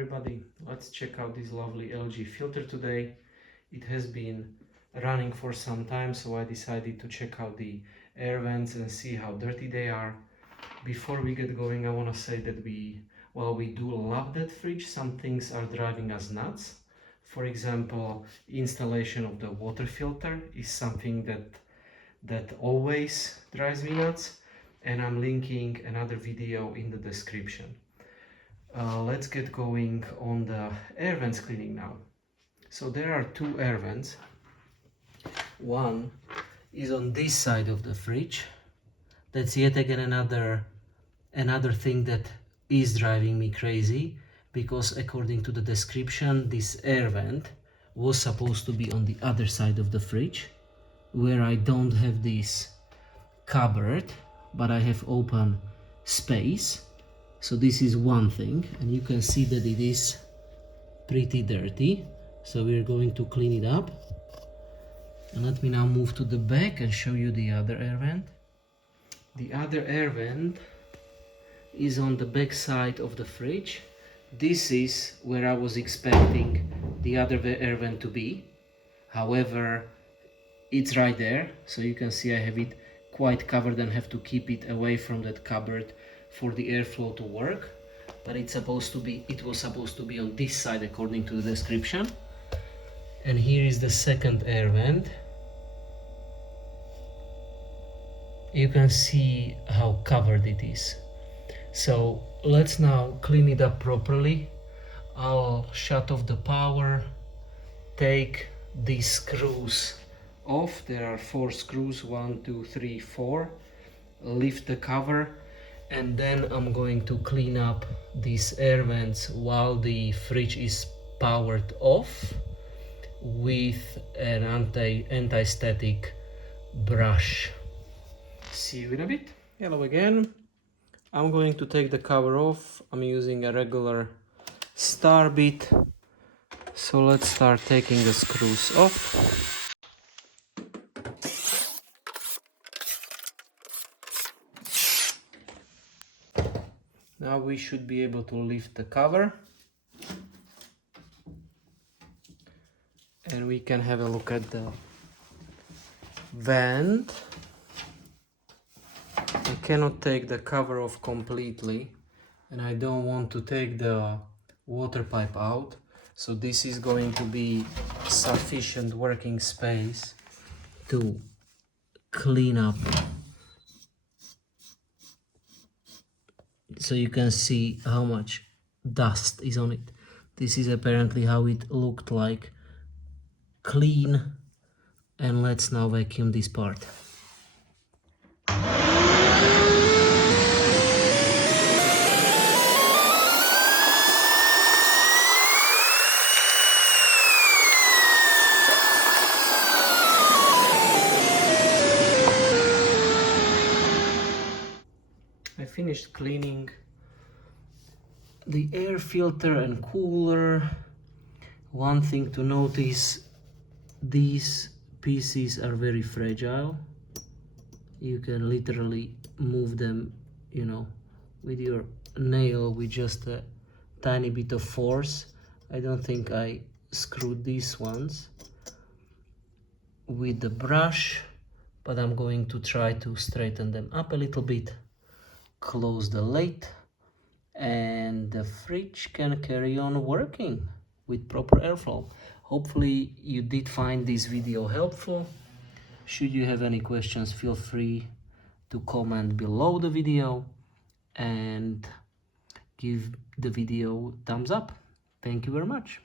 everybody, let's check out this lovely LG filter today. It has been running for some time, so I decided to check out the air vents and see how dirty they are. Before we get going, I want to say that we do love that fridge. Some things are driving us nuts. For example, installation of the water filter is something that always drives me nuts, and I'm linking another video in the description. Let's get going on the air vents cleaning now. So there are two air vents. One is on this side of the fridge. That's yet again another thing that is driving me crazy, because according to the description, this air vent was supposed to be on the other side of the fridge, where I don't have this cupboard, but I have open space. So this is one thing, and you can see that it is pretty dirty. So we're going to clean it up. And let me now move to the back and show you the other air vent. The other air vent is on the back side of the fridge. This is where I was expecting the other air vent to be. However, it's right there. So you can see I have it quite covered and have to keep it away from that cupboard for the airflow to work. But it was supposed to be on this side according to the description. And here is the second air vent. You can see how covered it is. So let's now clean it up properly. I'll shut off the power, take these screws off. There are 4 screws, 1, 2, 3, 4. Lift the cover, and then I'm going to clean up these air vents while the fridge is powered off with an anti-static brush. See you in a bit. Hello again. I'm going to take the cover off. I'm using a regular star bit. So let's start taking the screws off. Now we should be able to lift the cover. And we can have a look at the vent. I cannot take the cover off completely, and I don't want to take the water pipe out. So this is going to be sufficient working space to clean up. So you can see how much dust is on it. This is apparently how it looked like clean. And let's now vacuum this part. I finished cleaning the air filter and cooler. One thing to notice, these pieces are very fragile. You can literally move them, with your nail with just a tiny bit of force. I don't think I screwed these ones with the brush, but I'm going to try to straighten them up a little bit. Close the lid, and the fridge can carry on working with proper airflow. Hopefully you did find this video helpful. Should you have any questions, feel free to comment below the video and give the video thumbs up. Thank you very much.